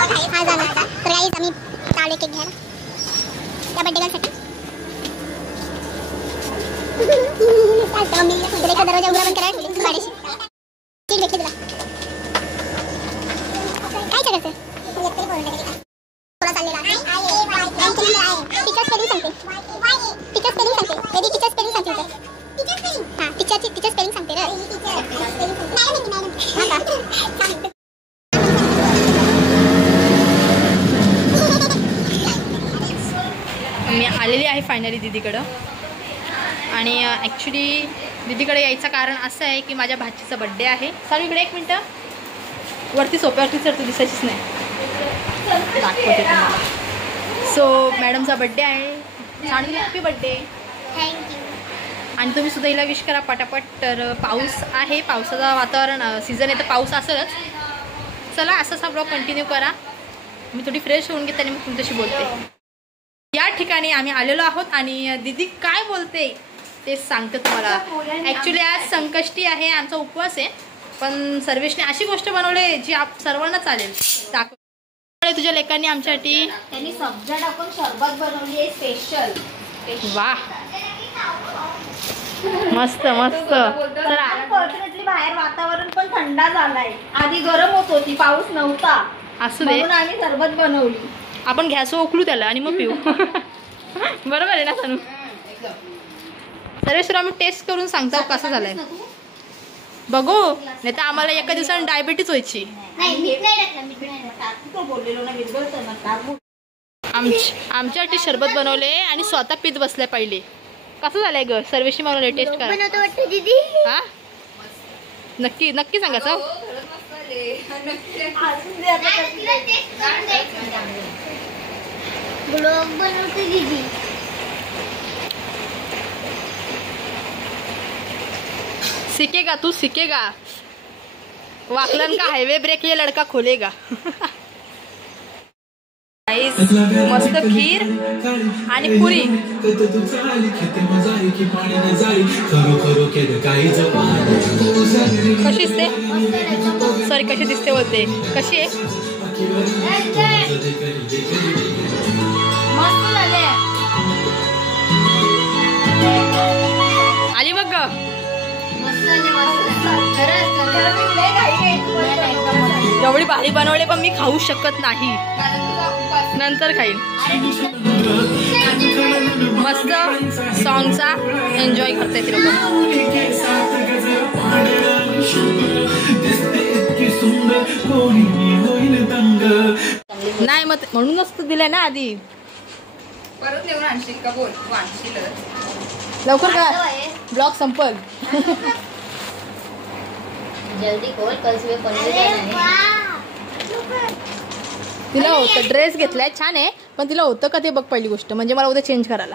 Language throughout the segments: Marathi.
हा जाणार आता. तर गाईज आम्ही चालू केक घ्यायला त्या बर्थडे गर्लसाठी. एका दरवाजा उघडा बंद करायला ठेवली गाडीशी. ठीक भेटली तुला काय करायचं थोडा चाललेला आहे. टीचर स्पेलिंग सांगते. टीचर स्पेलिंग सांगते. वेदी टीचर स्पेलिंग सांगते. हां टीचर स्पेलिंग सांगते रे. मी आलेली आहे फायनली दीदीकडं. आणि ॲक्च्युली दीदीकडे यायचं कारण असं आहे की माझ्या भाचीचा बड्डे आहे. चालू इकडे एक मिनटं. वरती सोप्यावरती सर तू दिसायचीच नाही. दाखवते तुम्हाला. सो मॅडमचा बड्डे आहे. सानूला हॅपी बड्डे. थँक्यू. आणि तुम्ही सुद्धा हिला विश करा पटापट. तर पाऊस आहे, पावसाचं वातावरण सीझन आहे तर पाऊस असेलच. चला असाच हा ब्लॉग कंटिन्यू करा. मी थोडी फ्रेश होऊन घेते आणि मग तुमच्याशी बोलते. या ठिकाणी आम्ही आलेलो आहोत आणि दीदी काय बोलते ते सांगते तुम्हाला. ॲक्च्युली आज संकष्टी आहे, आमचा उपवास आहे. पण सर्वेशने अशी गोष्ट बनवली जी सर्वांना चालेल. दाखव तुझ्या लेकांनी आमच्यासाठी. त्यांनी सब्जा टाकून शरबत बनवली आहे स्पेशल. वा मस्त मस्त. फॉर्च्युनेटली बाहेर वातावरण पण थंड झालाय. आधी गरम होत होती, पाऊस नव्हता. असू दे, म्हणून आम्ही सरबत बनवली. आपण गॅसवर उकळू त्याला आणि मग पिऊ. बरोबर आहे ना सानू? सर्वेश्वर आम्ही टेस्ट करून सांगतो कसं झालंय बघू. नाही तर आम्हाला एका दिवसाने डायबिटीज व्हायची. आमच्यासाठी शरबत बनवले आणि स्वतः पीत बसले पहिले. कसं झालंय ग सर्वेशी बनवले टेस्ट करा. हा नक्की नक्की सांगायचं. सीखेगा तू सीखेगा. वाकलन का हाईवे ब्रेक ये लड़का खोलेगा. मस्त खीर आणि पुरी. कशी दिसते सॉरी कशी दिसते बोलते. कशी आहे आली बघ. एवढी भारी बनवले पण मी खाऊ शकत नाही. नंतर खाईन. मस्त सॉंगचा एन्जॉय करते ती लोक. नाही मग म्हणूनच तू दिलंय ना आधी. परत येऊन आणशील का? बोल आणशील लवकर का ब्लॉग संपल. जल्दी खोल, कल सुबह कॉलेज तिला होतं ड्रेस घेतलाय छान आहे पण तिला होतं का ते बघ पहिली गोष्ट. म्हणजे मला उद्या चेंज करायला.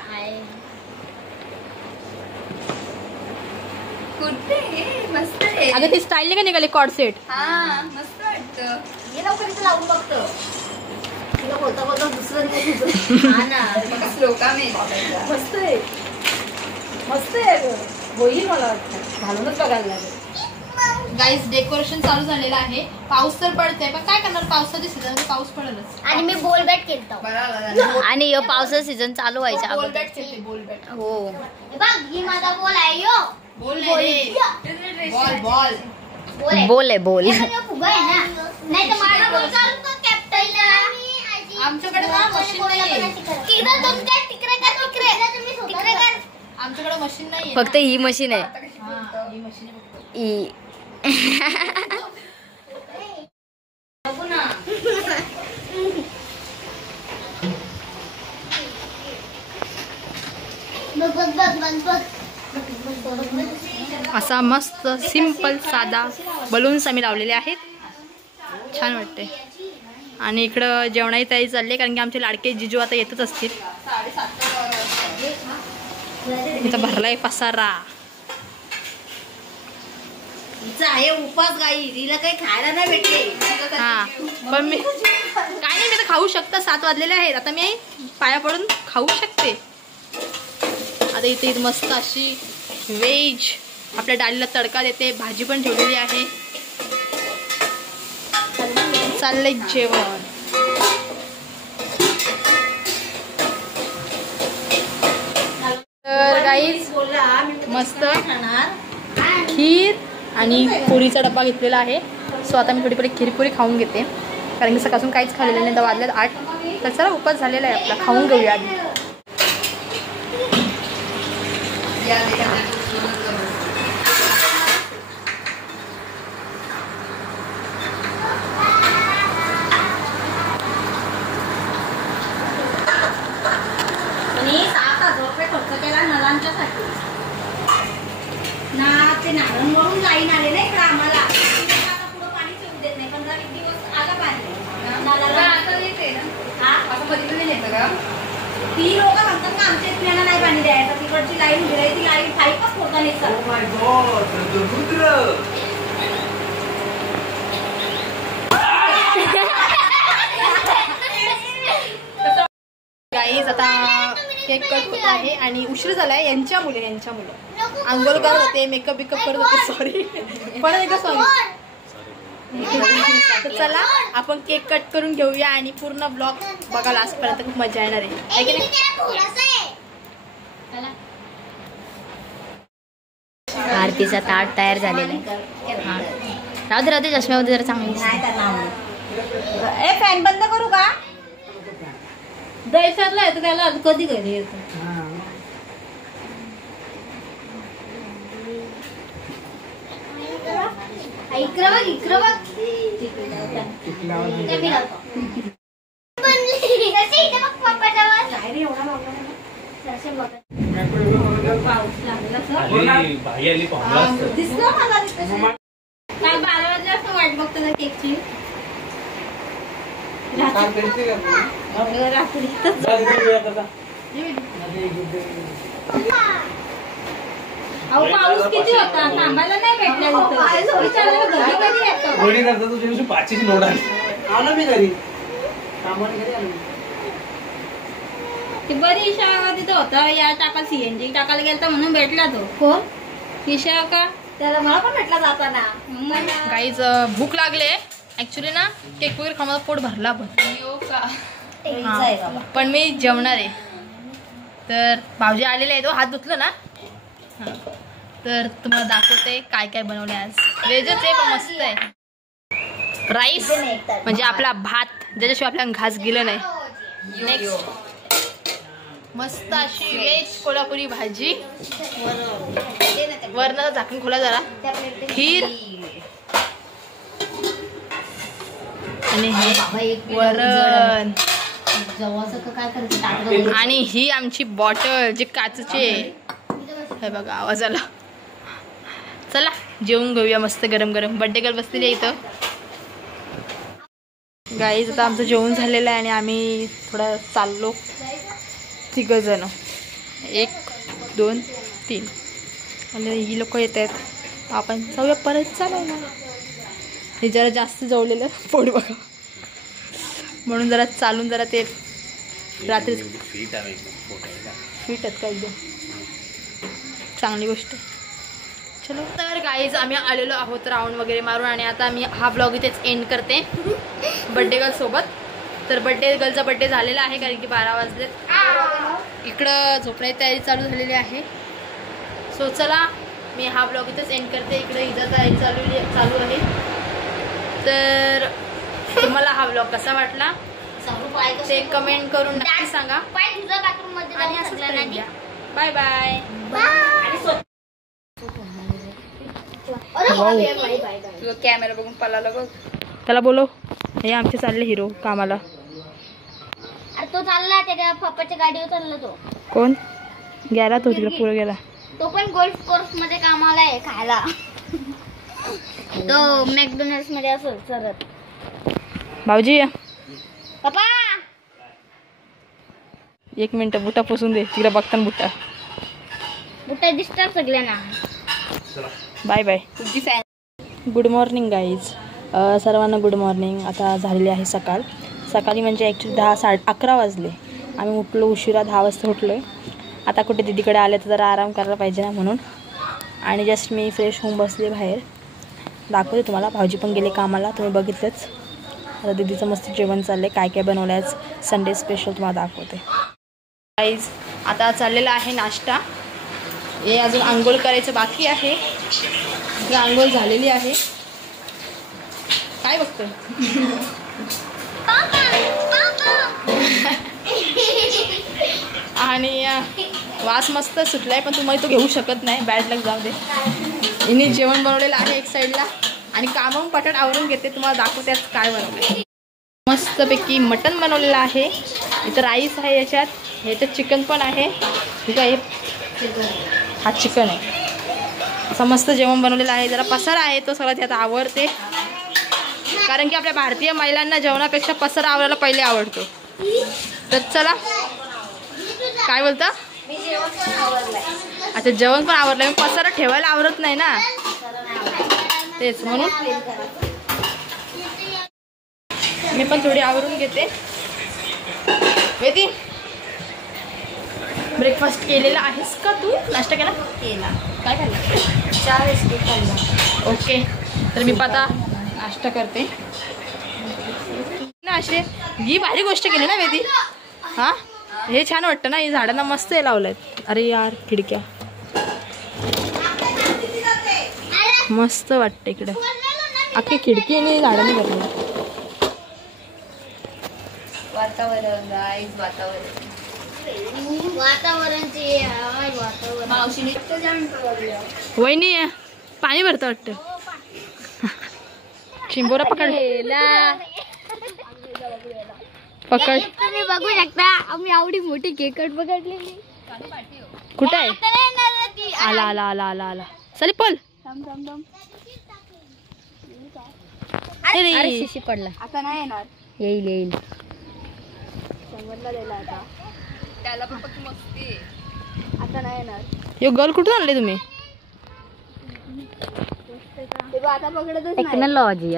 अगं ती स्टाईल नाही का निघाली कॉर्ड सेट. मस्त वाटतं. हे लवकर लावून बघतो. तिला बोलता बोलता दुसरं मस्त आहे मस्त आहे. होईल मला वाटतं घालूनच बघायला लागेल. गाईस डेकोरेशन चालू झालेलं आहे. पाऊस तर पडतोय पण काय करणार पावसाची सीझन पाऊस पडलच. आणि मी बॉल बॅट खेळतो. आणि यो पावसाचा सीझन चालू व्हायचा बॉल बॅट खेळते बॉल बॅट. हो बघ ही माझा बॉल आहे यो. बॉल बॉल बॉल बोल आहे बोल. फुगा आहे ना. नाही तर माझा बॉल चालू कर कॅप्टनला. आमच्याकडे मशीन नाहीये. तिकडे जाऊन काय तिकडे कर तिकडे कर. आमच्याकडे मशीन नाहीये. फक्त ही मशीन आहे. ही मशीन आहे फक्त. बघू ना. असा मस्त सिंपल साधा बलून्स आम्ही लावलेले आहेत. छान वाटते. आणि इकडं जेवणाची तयारी चालली कारण की आमचे लाडके जिजू आता येतच असतील. इथं भरलाय पसारा. आहे उपास गाई तिला काही खायला नाही भेटले. हा पण मी काय नाही मी तर खाऊ शकता. 7 वाजलेले आहेत. आता मी पाया पडून खाऊ शकते. आता इथे मस्त अशी व्हेज आपल्या डाळीला तडका देते. भाजी पण ठेवलेली आहे. चाललंय जेवण. मस्त खीर आणि पुरीचा डब्बा घेतलेला आहे. सो आता मी थोडी पहिले खीरपुरी खाऊन घेते, कारण की सकाळपासून काहीच खाल्लेलं नाही. वाजल्यात 8. तर चला उपास झालेला आहे आपला, खाऊन घेऊया आधी. ना ते नारायणवरून लाईन आले नाही का आम्हाला, पुढे पाणी येऊ देत नाही. 15 दिवस आला पाणी. आता येते ना, असं कधी कधी येतं का? ती लोक म्हणतात ना आमच्या इथल्याला नाही पाणी द्यायचं, तिकडची लाईन उभी राहिली, ती लाईन पाईपच होता नाही सर. गाईज आता केक कट होत आहे आणि उशीर झालाय. यांच्या मुले आंघोळ करत होते, मेकअप करत होते. सॉरी पण एकदा सॉरी. तर चला आपण केक कट करून घेऊया आणि पूर्ण ब्लॉग बघा लास्टपर्यंत, खूप मजा येणार आहे की नाही. आरतीचा ताट तयार झालेला आहे. राहू दे चष्म्यामध्ये जरा चांगली. फॅन बंद करू का? दैसातला येतो त्याला कधी घरी येतो. इकडं बघ. दिसलं मला काय 12 वाजले असं वाट बघतो ना केकची. पाऊस किती होता, थांबायला नाही भेटला. ती बरी ईशा तिथं होता, या टाकाल सीएनजी टाकायला गेलता म्हणून भेटला तो. कोण? ईशा का? त्याला मला पण भेटला जाताना. गाईज भूक लागले ऍक्च्युली ना. केक वगैरे खाऊन पोट भरला पण मी जेवणार आहे. तर भाऊजी आलेले आहे, तो हात धुतलं ना. तर तुम्हाला दाखवते काय काय बनवले आज. व्हेजच आहे पण मस्त आहे. राईस म्हणजे आपला भात, ज्याच्याशिवाय आपल्याला घास गेलं नाही. नेक्स्ट मस्त अशी व्हेज कोल्हापुरी भाजी, वरनं झाकण खोला जरा, खीर आणि वरण आणि ही आमची बॉटल जी काचची आहे. हे बघा आवाज आला. चला जेवून घेऊया मस्त गरम गरम. बर्थडे गर्ल बसलेली आहे इथं. गाईज आता आमचं जेवण झालेलं आहे आणि आम्ही थोडं चाललो 3 जण. 1 2 3 आणि ही लोक येत आहेत. आपण जाऊया परत. चालायला हे जरा जास्त जवळलेलं पोट बघा, म्हणून जरा चालून जरा ते रात्री फिट आहेत का एकदम चांगली गोष्ट. चलो तर गाईज आम्ही आलेलो आहोत राऊंड वगैरे मारून आणि आता मी हा ब्लॉग इथेच एंड करते बर्थडे गर्ल सोबत. तर बर्थडे गर्लचा बर्थडे झालेला आहे, कारण की 12 वाजलेत. इकडं झोपण्याची तयारी चालू झालेली आहे. सो चला मी हा ब्लॉग इथेच एंड करते. इकडे हिचा तयारी चालू आहे. तर तुम्हाला हा ब्लॉग कसा वाटला ते कमेंट करून नक्की सांगा. आणि असंच करत द्या. Bye bye. तुझा कॅमेरा बघून पळाला बघ. त्याला बोलव. हे आमचे चालले हिरो कामाला. अरे तो चालला त्याच्या पप्पाच्या गाडीवर चालला. तो कोण गेला? तो तिकडे पुढे गेला. तो पण गोल्फ कोर्स मध्ये कामाला आहे खायला. तो मॅकडोनल्ड्स मध्ये असं सरत. भाऊजी पप्पा 1 मिनिट बुटा पुसून दे. तिकडे बघताना बुटा दिसतात सगळ्यांना. Bye bye. तुझी फॅन. Good morning guys. सर्वांना गुड मॉर्निंग. आता झालेली आहे सकाळी म्हणजे ॲक्च्युली 11 वाजले. आम्ही उठलो उशिरा, 10 वाजता उठलो आहे. आता कुठे दीदीकडे आले तर जरा आराम करायला पाहिजे ना म्हणून. आणि जस्ट मी फ्रेश होऊन बसले बाहेर. दाखवते तुम्हाला. भाऊजी पण गेले कामाला, तुम्ही बघितलंच. आता दीदीचं मस्त जेवण चाललं आहे. काय काय बनवलं आहे आज संडे स्पेशल तुम्हाला दाखवते. गाईज आता चाललेला आहे नाश्ता. हे अजून आंघोळ करायचं बाकी आहे. आंघोळ झालेली आहे. काय बघतोय? आणि वास मस्त सुटलाय पण तुम्हाला तो घेऊ शकत नाही. बॅड लक जाऊ दे. हिने जेवण बनवलेलं आहे एक साईडला आणि कामं पटकन आवरून घेते. तुम्हाला दाखवते काय बनवलं. मस्तपैकी मटण बनवलेलं आहे. इथं राईस आहे, याच्यात चिकन पण आहे. ठीक आहे, हा चिकन आहे. असं मस्त जेवण बनवलेलं आहे. जरा पसारा आहे तो सगळं त्यात आवडते, कारण की आपल्या भारतीय महिलांना जेवणापेक्षा पसारा आवरायला पहिले आवडतो. तर चला, काय बोलता? अच्छा, जेवण पण आवडलं, पसारा ठेवायला आवडत नाही ना, तेच म्हणून मी पण थोडी आवरून घेते. वेदी, ब्रेकफास्ट केलेला आहेस का तू? नाश्ता केला? काय खाल्ला? 4 बिस्किट खाल्ला. ओके, तर मी पण आता नाश्ता करते ना. असे ही भारी गोष्ट केली ना वेदी. हा, हे छान वाटतं ना. हे झाडांना मस्त हे लावलंय. अरे यार, खिडक्या मस्त वाटतं इकडे. अख्खी खिडकी आणि झाडांनी भरली. वातावरण गाईज, वहिनी पाणी भरतं वाटतं. चिंबोरा पकड. तुम्ही बघू शकता, आम्ही एवढी मोठी केकट पकडलेली. कुठे आहे? आला आला आला आला आला. चल पल. अरे शिशी पडला. आता नाही येणार. येईल. त्याला पण फक्त मस्ती. आता नाही येणार. यो गर्ल कुठून आणले तुम्ही? आता पकडतच टेक्नॉलॉजी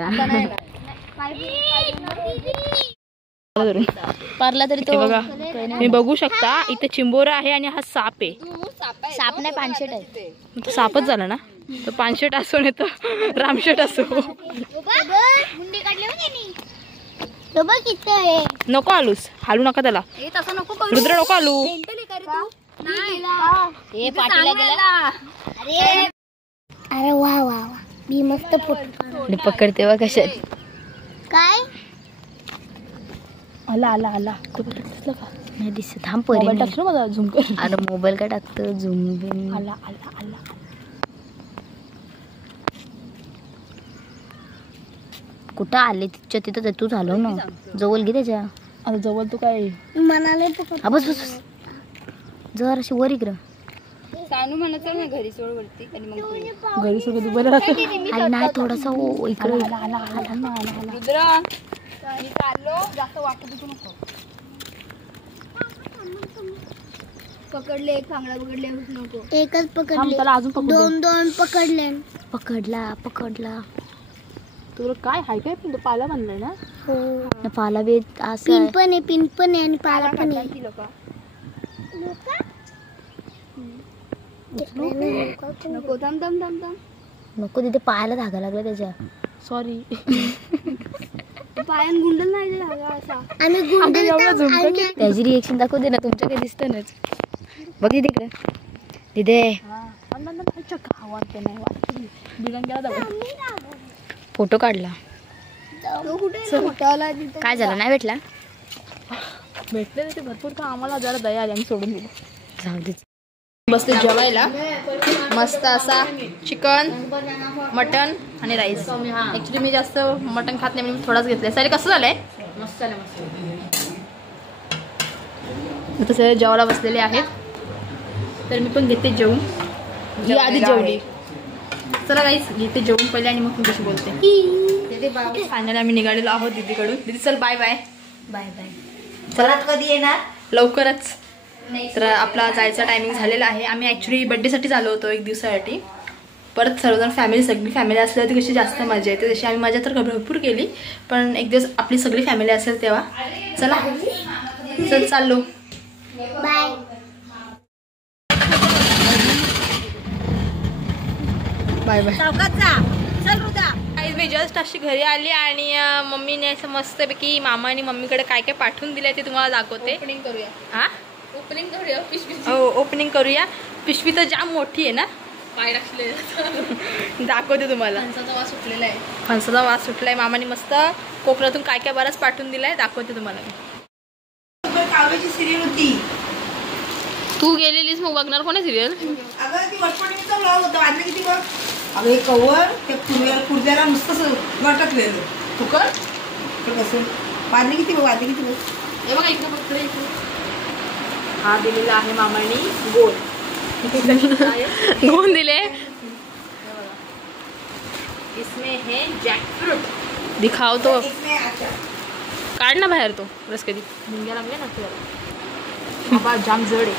पारला तरी तो बघा. तुम्ही बघू शकता इथे चिंबोरा आहे आणि हा साप आहे. साप नाही, पानशेट आहे. तो सापच झाला ना. तो पानशेट असो नाही तर रामशेट असो. नको आलूस, हालू नका त्याला. रुद्र नको आलू. अरे वा वा, मी मस्त पकडते बघ कशात. काय आला आला आला. नाही दिसत. थांब, मोबाईल टाक ना माझा, झूम कर. अरे मोबाईल काय टाकतो, झूम. आला आला आला. कुठं आले? तिच्या तिथं तू झालो ना. जवळ घे त्याच्या. आता जवळ तू काय म्हणाले. बस जर अशी वर इकडं. सानू म्हणत ना घरी सोड वरती आणि मग घरी सगळं बरं राहतं. आणि नाही थोडासा इकडं. रुद्रा, मी चाललो, जास्त वाटत नको. पकडले, एक खांगडा पकडले नको. एकच पकडले. त्याला अजून पकडू. दोन पकडले. पकडला. तुला काय हाय काय? पण तो पाला बांधलाय ना. हो, पाला बी असं पिन पण आहे आणि पाला पण आहे. नको, थांब. नको, तिथे पायाला धागा लागला त्याच्या. सॉरी. पायान गुंडल नाही धागा असा. त्याची रिएक्शन दाखवते ना. तुमच्या काही दिसतच. बघ तिकडे. तिथे फोटो काढला. काय झालं? नाही भेटला. भेटले ते भरपूर का. आम्हाला जरा दया आली, आम्ही सोडून दिलं. जाऊ दे. बसते जेवायला. मस्त असा चिकन, मटन आणि राईस. ऍक्च्युली मी जास्त मटन खात नाही, मी थोडाच घेतलाय. सारे कसं झालंय? मस्त झालं. तसे जेवायला बसलेले आहेत, तर मी पण घेते जेवून. ही आधी जेवली. चला गाईस, घेते जेवून पहिले आणि मग तुमच्याशी बोलते. फायनली आम्ही निघालेलो आहोत दीदीकडून. दीदी चल, बाय बाय. चला, कधी येणार? लवकरच. तर आपला जायचा टायमिंग झालेला आहे. आम्ही ॲक्च्युली बड्डेसाठीच आलो होतो, 1 दिवसासाठी. परत सर्वजण सगळी फॅमिली असल्यावर कशी जास्त मजा येते. तशी आम्ही मजा तर भरपूर केली, पण एक दिवस आपली सगळी फॅमिली असेल तेव्हा. चला, चाललो. बाय. Bye bye. मी जस्ट अशी घरी आली आणि मम्मीने असं मस्तपैकी मामा आणि मम्मीकडे काय काय पाठवून दिलंय ते तुम्हाला दाखवते. ओपनिंग करूया. हा, ओपनिंग करूया पिशवी. हो ओपनिंग करूया. पिशवी तर जाम मोठी आहे ना. पाय टाकले. दाखवते तुम्हाला. फणसाचा वास सुटलेला आहे. फणसाचा वास सुटलाय. मामाने मस्त कोकणातून काय काय बराच पाठवून दिलाय. दाखवते तुम्हाला मी. काव्याची सिरियल होती. तू गेलेलीस मग बघणार कोणी सिरियल? अगं ती वटपौर्णिमेचा ब्लॉग होता. वाजले किती बघ. अगं हे कवर त्या कुर्द्याला नुसतं लटकलेलं. तू कर कसं वाजले किती बघ. वाजले किती बघ. हे बघा इकडे बघ. हा दिलेला आहे मामाने गोल. गोल दिले. इसमें है जैकफ्रूट. दिखाओ तो. काढ ना बाहेर तो रस. कधी मुंग्या लागल्या ना तुला. बाबा जाम जड आहे.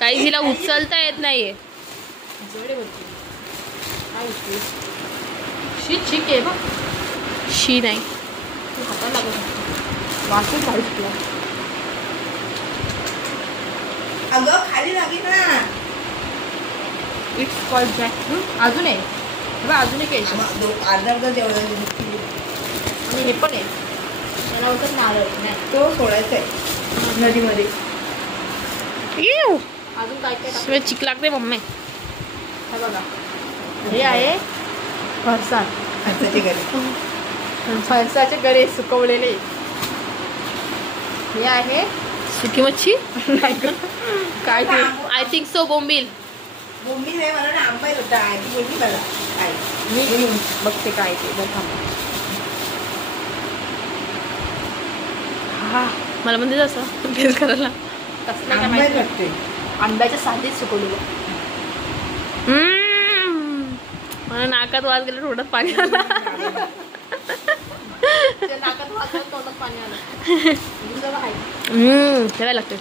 काही तिला उचलता येत नाहीये. जड आहे वरती. काय उचलू. शी आहे बघ. शी नाही हाताला लागत. वाचून काढू तुला. अगं खाली लागेल ना. It's called jackfruit. अजून आहे अजून एक आहे. अर्धा अर्धा जेवढं आणि हे पण आहे. त्याला होतं नारळ नाही. तो सोडायचा आहे नदीमध्ये. अजून काय काय चिक लागते मम्मी. हे बघा हे आहे फरसाण. फणसाचे गरे सुकवलेले. हे आहे सुकी मच्छी. काय ते आय थिंक सो बोंबील. बोंबील आहे. मला ना आंबा होता. ती बोलली मला काय मी बघते काय ते. बघ हा मला म्हणजे असं गेस करायला कसलं काय माहिती. आंब्याच्या साधीच सुकवलेलं. मला नाकात वाज गेलं. थोडं पाणी आलं. नाकात वाज गेलं तोंडात पाणी आलं. ठेवायला लागते.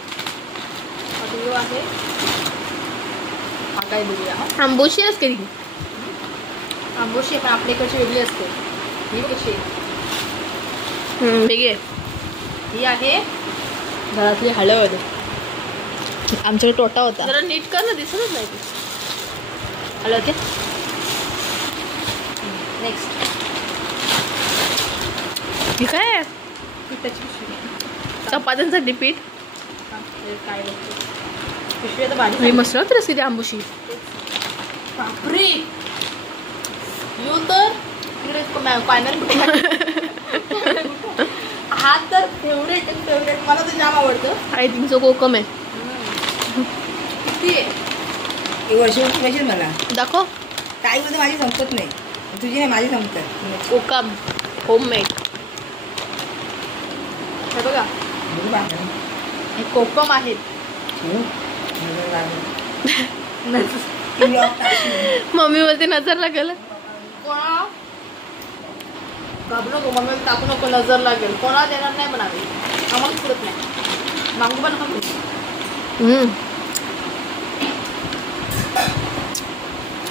आहे काय बघूया. आंबोशी असते ती. आंबोशी पण आपल्या इकडची वेगळी असते. ही कशी वेगळी आहे. ही आहे घरातली हळद. आमच्याकडे टोटा होता. जरा नीट कर ना. दिसतच नाही ती हळद. नेक्स्ट ही काय आहे. चपात्यांसाठी पीठ. काय पिशवी आता बारीक मस्त तर असते ती आंबोशी. बापरे. येऊ तर हा तर फेवरेट मला तर जाम आवडतं. आय थिंक सो कोकम आहे. किती आहे वर्ष मला दाखव. काही मध्ये माझी संपत नाही. तुझी नाही माझी संपत. कोकम होममेड. हे बघा हे कोकम आहेत. मम्मी वरती नजर लागेल. घाबरू नको. मम्मी टाकू नको. नजर लागेल. कोणाला देणार नाही बनावे. आम्हाला पुरत नाही. मागू पण नको.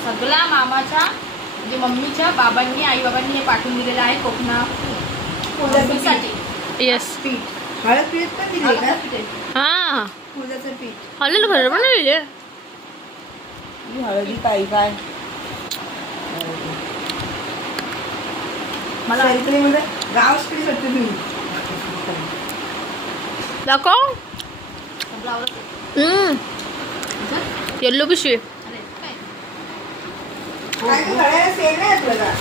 सगळ्या मामाच्या म्हणजे मम्मीच्या बाबांनी आई बाबांनी हे पाठवून दिलेलं आहे कोकणासाठी. येस पीठ. हळद पीठ पण दिले का. हा फुलाचं पीठ. हळद खरं पण दिले. हळदी काय काय मला ऐकले. म्हणजे गाव स्पीड करते तुम्ही. दाखव. येल्लो पिशवी. काय गळ्याला सेल नाही आपल्याला.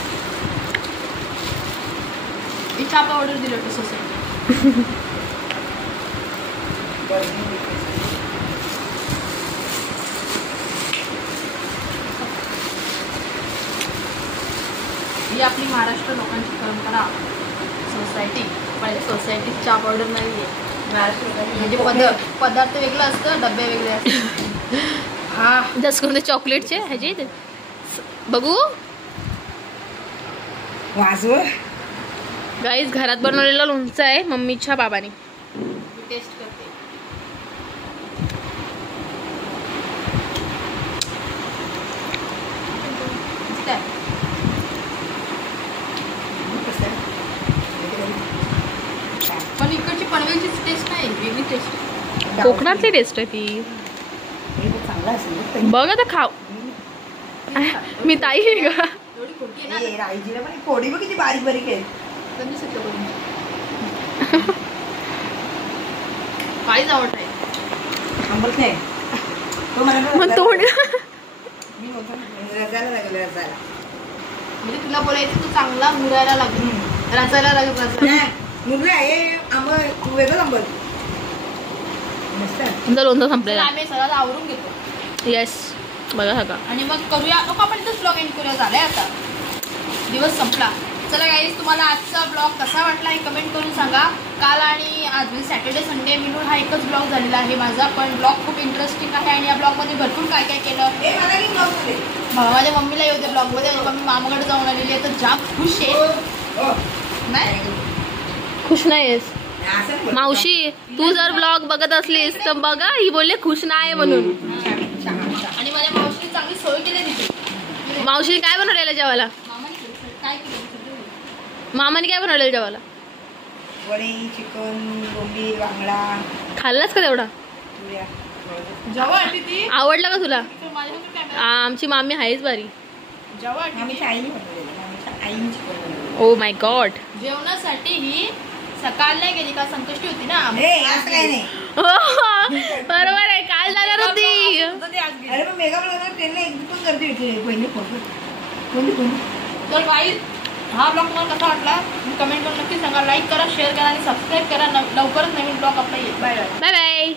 चहा पावडर दिलं होतं सोसायटी. ही आपली महाराष्ट्र लोकांची परंपरा. सोसायटी पण सोसायटी चहा पावडर नाही आहे. म्हणजे पदार्थ वेगळं असतं. डबे वेगळे असतात. हा जस कोणते चॉकलेटचे ह्याचे बघू. वाजव गाईज घरात बनवलेलं लोणचं आहे मम्मीच्या बाबाने. टेस्ट करते. पण इकडची पनवेलची टेस्ट नाही. वेगळी टेस्ट. कोकणातली टेस्ट आहे ती. चांगला असेल. बघ आता खाऊ. मी ताई आहे का. राईजीला पण फोडी बघ किती बारीक बारीक आहे. काहीच आवडत आहे. थांबत नाही तो मला मग तोंड मी होतो रजायला लागले रजायला म्हणजे तुला बोलायचं तू चांगला मुरायला लागली रचायला लागत मुरला हे आंबट वेगळं आंबट मस्त आहे. तुमचा लोणचं संपलेला आम्ही सगळं आवरून घेतो येस बघा सगळं आणि मग करूया नको आपण इथंच ब्लॉग एंड करूया. झालाय आता दिवस संपला. चला गाईज तुम्हाला आजचा ब्लॉग कसा वाटला हे कमेंट करून सांगा. काल आणि आज म्हणजे सॅटर्डे संडे मिळून हा एकच ब्लॉग झालेला आहे माझा, पण ब्लॉग खूप इंटरेस्टिंग आहे आणि या ब्लॉगमध्ये भरपूर काय काय केलं. हे मला की ब्लॉग मध्ये माझ्या मम्मीला येऊ दे ब्लॉगमध्ये. मम्मी मामाकडे जाऊन आलेली आहे तर जाम खुश आहे. हो नाही खुश नाहीयेस असं बोल. मावशी तू जर ब्लॉग बघत असलीस तर बघा ही बोलले खुश नाही म्हणून. आणि माझ्या मावशीने चांगली सोय केली तिथे. मावशी काय बनवलेलं जेवायला काय केलं मामाने काय बनवलेलं जेवायला वडी चिकन बोंबील बांगडा खाल्लास का तेवढा तुऱ्या जेव्हा आली ती आवडला का तुला माझ्या मम्मी काय आमची मामी आहेच बारी जेव्हा आमच्या आईने बनवलेलं आमच्या आईने चिकन बनवलेलं. ओ माय गॉड जेवणासाठी ही सकाळ नाही गेली का संकष्टी होती ना. असं काही नाही बरोबर आहे काय जाणार होती अरे पण मेगा ब्लॉगर ट्रेनला एकदी पण गर्दी होती पहिले कोणती तर गाईज हा ब्लॉग तुम्हाला कसा वाटला कमेंट करून नक्की सांगा. लाईक करा शेअर करा आणि सबस्क्राईब करा. लवकरच नवीन ब्लॉग आपला येईल. Bye bye. Bye bye